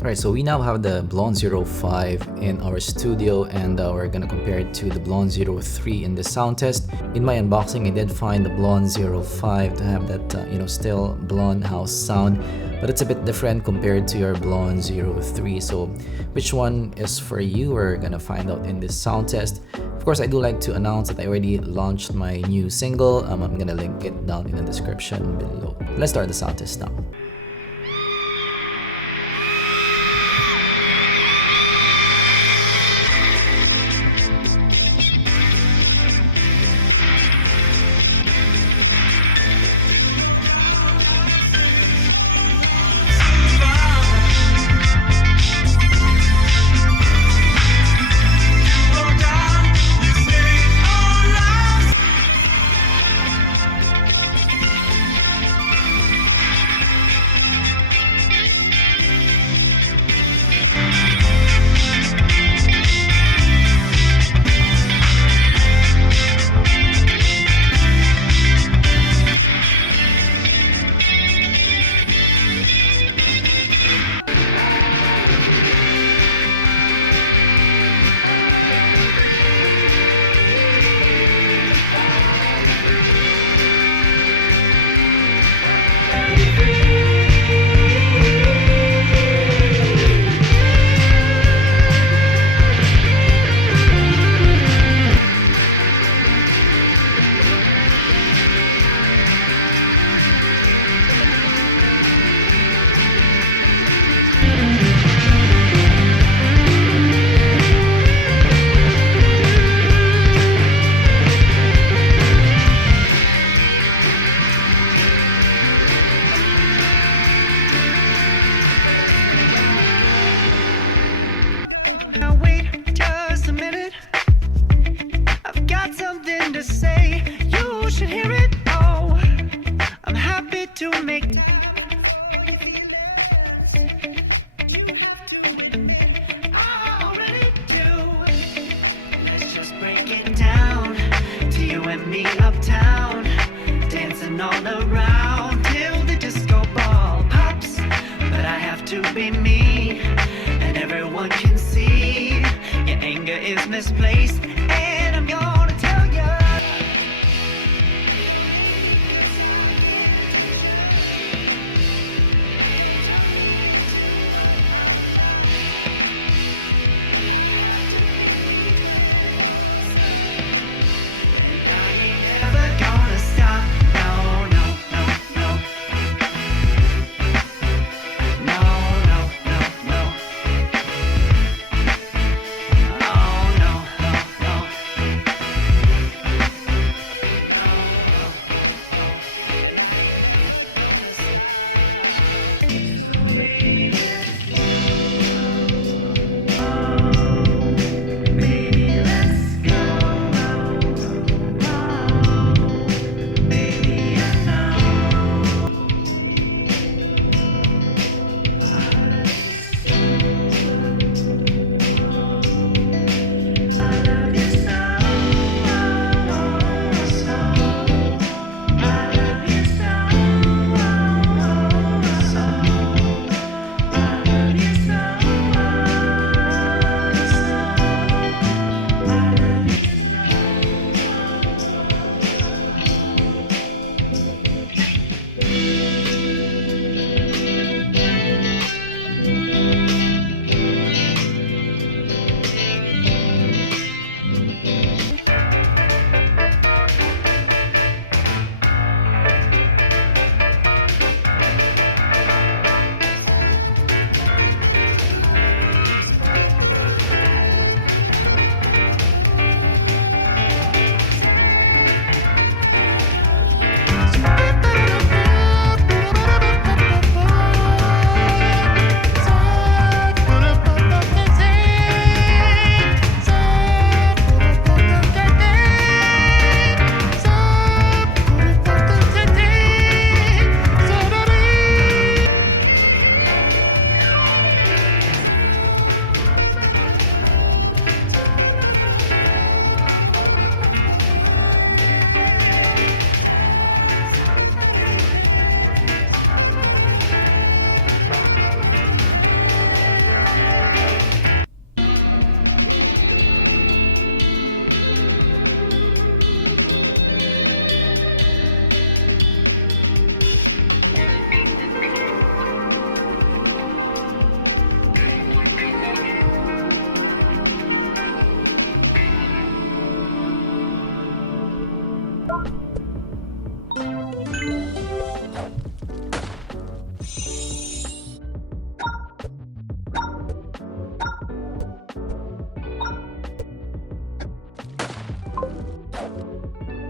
Alright, so we now have the Blon 05 in our studio, and we're gonna compare it to the Blon 03 in the sound test. In my unboxing, I did find the Blon 05 to have that, still Blon house sound, but it's a bit different compared to your Blon 03. So which one is for you? We're gonna find out in this sound test. Of course, I do like to announce that I already launched my new single. I'm gonna link it down in the description below. Let's start the sound test now. Now wait just a minute, I've got something to say, you should hear it. Oh, I'm happy to make I already do. Let's just break it down to you and me uptown, dancing all around till the disco ball pops. But I have to be me, and everyone can see your anger is misplaced.